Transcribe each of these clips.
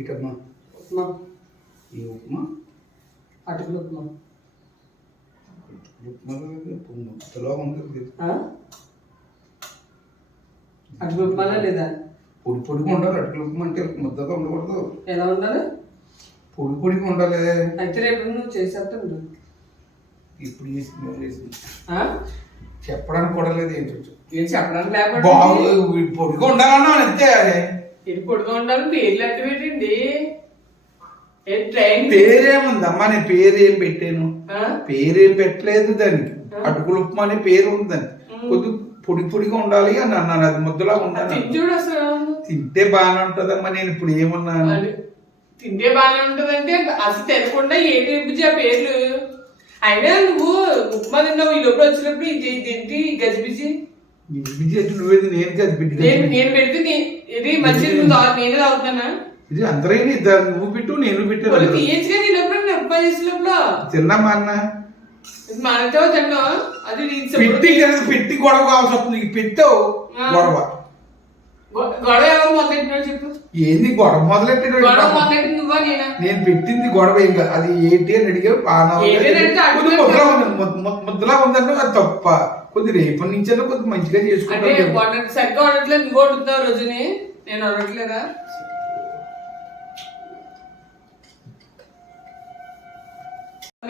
ఇటమ్మా ఉప్మా ఈ ఉప్మా అటుకులు ఉప్మా. ఉప్మా ముద్దలా ఉంది? అటుకులు ఉప్మానా లేదా? పొడి పొడిగా ఉండాలి. అటుకులు ఉప్మా అంటే ముద్దగా ఉండకూడదు. ఎలా ఉండాలి? పొడి పొడిగా ఉండాలి. అయితే రేపు నువ్వు చేసేస్తుండు ఇప్పుడు చేసింది? చెప్పడానికి కూడా లేదు ఏంటో ఏం చెప్పడానికి లేకపోతే పొడిగా ఉండాలన్నా అంతే. ఇది పొడుగా ఉండాలి? పేర్లు అట్టు పెట్టండి ట్రైన్? పేరేముందమ్మా? నేను పేరేం పెట్టాను? పేరేం పెట్టలేదు దానికి. అటుకులు ఉప్మా అనే పేరు ఉంది దానికి. ఉమ్. కొద్ది పొడి పొడిగా ఉండాలి అని అన్నాను. అది ముద్దలా ఉండాలి తింటే బాగానే ఉంటదమ్మా. నేను ఇప్పుడు ఏమన్నాను? అది తింటే బాగానే ఉంటదంటే అసలు తినకుండా ఏంటి ఆ పేర్లు? అయినా నువ్వు ఉప్మా తిన్నావు. ఈ లోపల వచ్చినప్పుడు ఇది ఇదేంటి గజిబిజి? నువ్వేది నేను కాదు బిడ్డ. నేను నేను పెడితే ఇది మంచిది నువ్వు తాగు- నేనే తాగుతానా ఇది అందరైనా ఇద్దరు నువ్వు పెట్టు నేను వాళ్ళు పెట్టాను నేను తిన్నామా అన్న? ఇది మనతో తిన్నావా? అది నీ చెప్పు. పెట్టి కదా పెట్టి గొడవ కావాల్సి వస్తుంది. నీకు పెట్టావు ఆ. గొడవ. గొ- గొడవ మొదలెట్టినాడు చెప్పు. ఏంది గొడవ గొడవ మొదలెట్టాడు మొదలెట్టింది నువ్వా నేనా? నేను పెట్టింది గొడవ ఏం కాదు. అది ఏంటి అని అడిగావు అడుగు ముద్ద- ముద్దలా ఉందంటే అది తప్ప. కొద్ది రేపటి నుంచి కొద్ది మంచిగా వంట సరిగ్గా వండట్లేదు. నువ్వు వండుతున్నావు రోజుని. నేను వండట్లేదా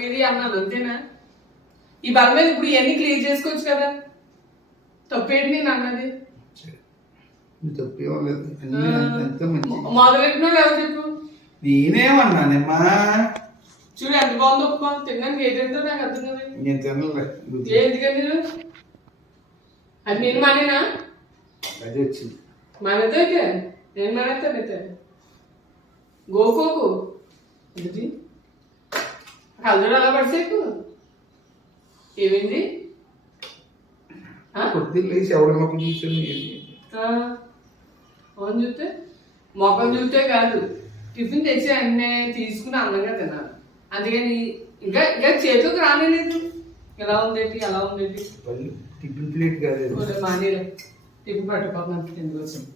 ఇది అన్నాను అంతేనా? ఈ బల మీద ఇప్పుడు ఇవన్నీ క్లియర్ చేసుకోవచ్చు కదా. తప్పేంటి నేను అన్నది? తప్పేం లేదు అన్ని అంత- అంత మంచి మొదలెట్టిన ఎవరు చెప్పు? నేనేమన్నానమ్మా? చూడు ఎంత బాగుంది ఉప్మా తిన్నాను ఏంటంటే నాకు అర్థం కదా నేను తినలే. ఎందుకని నేను అది నేను మానేనా? అది వచ్చింది. మానేతో అయితే? నేను మానేస్తాను అయితే. గోకోకు ఏంటి కలర్ అలా పడిసేకు ఏమైంది? ఆ? కొద్ది లేచి ఎవరి మొక్కలు చూసాను అవును చూస్తే మొఖం చూస్తే కాదు. టిఫిన్ తెచ్చి అన్నీ తీసుకుని అందంగా తినాలి అందుకని ఇంకా ఇంకా చేతికి రానేలేదు. ఎలా ఉందేంటి ఎలా ఉందేంటి? టిఫిన్ ప్లేట్ కాదు మానేలే టిఫిన్ పట్టుకోకుండా ఎందుకు వచ్చింది?